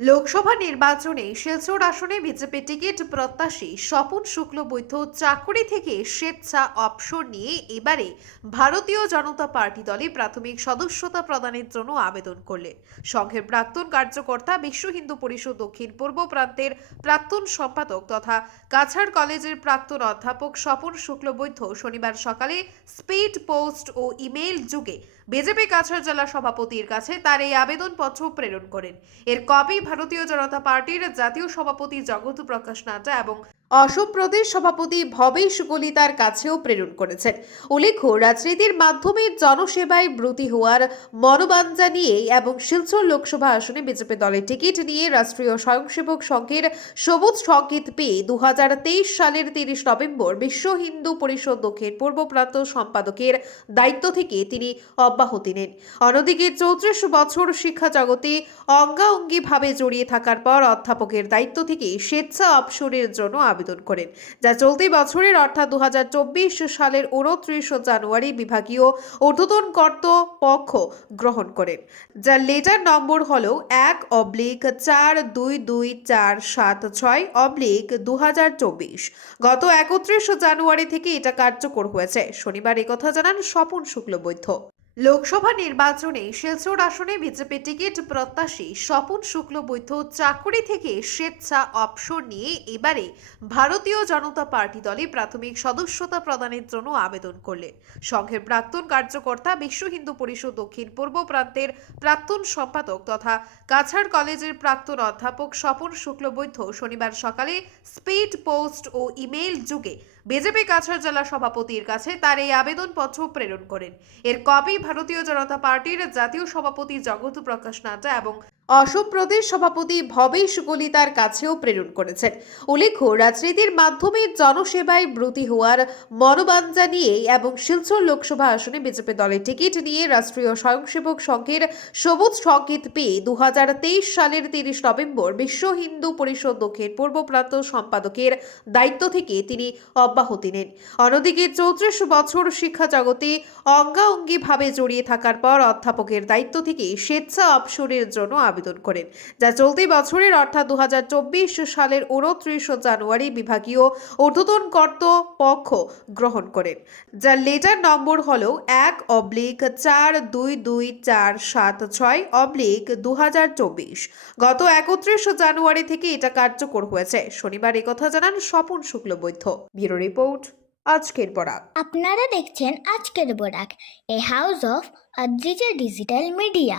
লোকসভা নির্বাচনে শিলচর আসনে BJP ticket প্রত্যাশী স্বপন শুক্লবৈদ্য চাকুরি থেকে স্বেচ্ছা অবসর নিয়ে এবারে ভারতীয় জনতা পার্টি দলে প্রাথমিক সদস্যতা প্রদানের জন্য আবেদন করলেন। সংঘের প্রাক্তন কার্যকর্তা বিশ্ব হিন্দু পরিষদ দক্ষিণ পূর্ব প্রান্তের প্রাক্তন সম্পাদক তথা কাছাড় কলেজের প্রাক্তন অধ্যাপক স্বপন শুক্লবৈদ্য শনিবার সকালে স্পিড পোস্ট ও ইমেইল যুগে বিজেপি কাছাড় জেলা সভাপতির কাছে তার এই আবেদনপত্র প্রেরণ করেন। এর কপি ভারতীয় জনতা পার্টির জাতীয় সভাপতি জগৎ প্রকাশ নাড্ডা এবং অসম প্রদেশ সভাপতি ভবেশ কলিতার কাছেও প্রেরণ করেছেন। উল্লেখ্য, রাজনীতির মাধ্যমে জনসেবায় ব্রতী হওয়ার মনোবাঞ্জা নিয়ে এবং শিলচর লোকসভা আসনে বিজেপি দলের টিকিট নিয়ে রাষ্ট্রীয় স্বয়ংসেবক সংঘের সবুজ সংকেত পেয়ে দু হাজার তেইশ সালের তিরিশ নভেম্বর বিশ্ব হিন্দু পরিষদ দক্ষিণ পূর্ব প্রান্ত সম্পাদকের দায়িত্ব থেকে তিনি অব্যাহতি নেন। অন্যদিকে চৌত্রিশ বছর শিক্ষা জগতে অঙ্গাঙ্গিভাবে জড়িয়ে থাকার পর অধ্যাপকের দায়িত্ব থেকে স্বেচ্ছা অবসরের জন্য আবেদন করেন, যা চলতি বছরের অর্থাৎ দু সালের উনত্রিশ জানুয়ারি বিভাগীয় ঊর্ধ্বতন কর্তৃপক্ষ গ্রহণ করেন। যার লেটার নম্বর হল এক অবলিক চার দুই দুই চার সাত ছয় অবলিক দু হাজার চব্বিশ। গত একত্রিশ জানুয়ারি থেকে এটা কার্যকর হয়েছে। শনিবার একথা জানান স্বপন শুক্লবৈদ্য। লোকসভা নির্বাচনে শিলচর আসনে বিজেপি টিকিট প্রত্যাশী স্বপন শুক্লবৈদ্য চাকুরি থেকে স্বেচ্ছা অবসর নিয়ে এবারে ভারতীয় জনতা পার্টি দলে প্রাথমিক সদস্যতা প্রদানের জন্য আবেদন করলেন। সংঘের প্রাক্তন কার্যকর্তা বিশ্ব হিন্দু পরিষদ দক্ষিণ পূর্ব প্রান্তের প্রাক্তন সম্পাদক তথা কাছাড় কলেজের প্রাক্তন অধ্যাপক স্বপন শুক্লবৈদ্য শনিবার সকালে স্পিড পোস্ট ও ইমেইল যুগে বিজেপি কাছাড় জেলা সভাপতির কাছে তার এই আবেদনপত্র প্রেরণ করেন। এর কপি ভারতীয় জনতা পার্টির জাতীয় সভাপতি জগৎ প্রকাশ নাড্ডা এবং অসম প্রদেশ সভাপতি ভবেশ কলিতার কাছেও প্রেরণ করেছেন। উল্লেখ্য, রাজনীতির মাধ্যমে জনসেবায় ব্রতী হওয়ার মনোবাঞ্জা নিয়ে এবং শিলচর লোকসভা আসনে বিজেপি দলের টিকিট নিয়ে রাষ্ট্রীয় স্বয়ংসেবক সংঘের সবুজ সংকেত পেয়ে দু হাজার তেইশ সালের তিরিশ নভেম্বর বিশ্ব হিন্দু পরিষদ দক্ষিণ পূর্ব প্রান্ত সম্পাদকের দায়িত্ব থেকে তিনি অব্যাহতি নেন। অন্যদিকে চৌত্রিশ বছর শিক্ষা জগতে অঙ্গাঙ্গিভাবে জড়িয়ে থাকার পর অধ্যাপকের দায়িত্ব থেকে স্বেচ্ছা অবসরের জন্য আবেদন করেন, যা চলতি বছরের অর্থাৎ দু হাজার চব্বিশ সালের উনত্রিশ জানুয়ারি বিভাগীয় ঊর্ধ্বতন কর্তৃপক্ষ গ্রহণ করেন। যার লেটার নম্বর হল এক অবলিক চার দুই দুই চার সাত ছয় অবলিক দু গত একত্রিশ জানুয়ারি থেকে এটা কার্যকর হয়েছে। শনিবার একথা জানান স্বপন শুক্লবৈদ্য ব্যুরো রিপোর্ট, আজকের বরাক। আপনারা দেখছেন আজকের Barak, a house of Adrija digital media.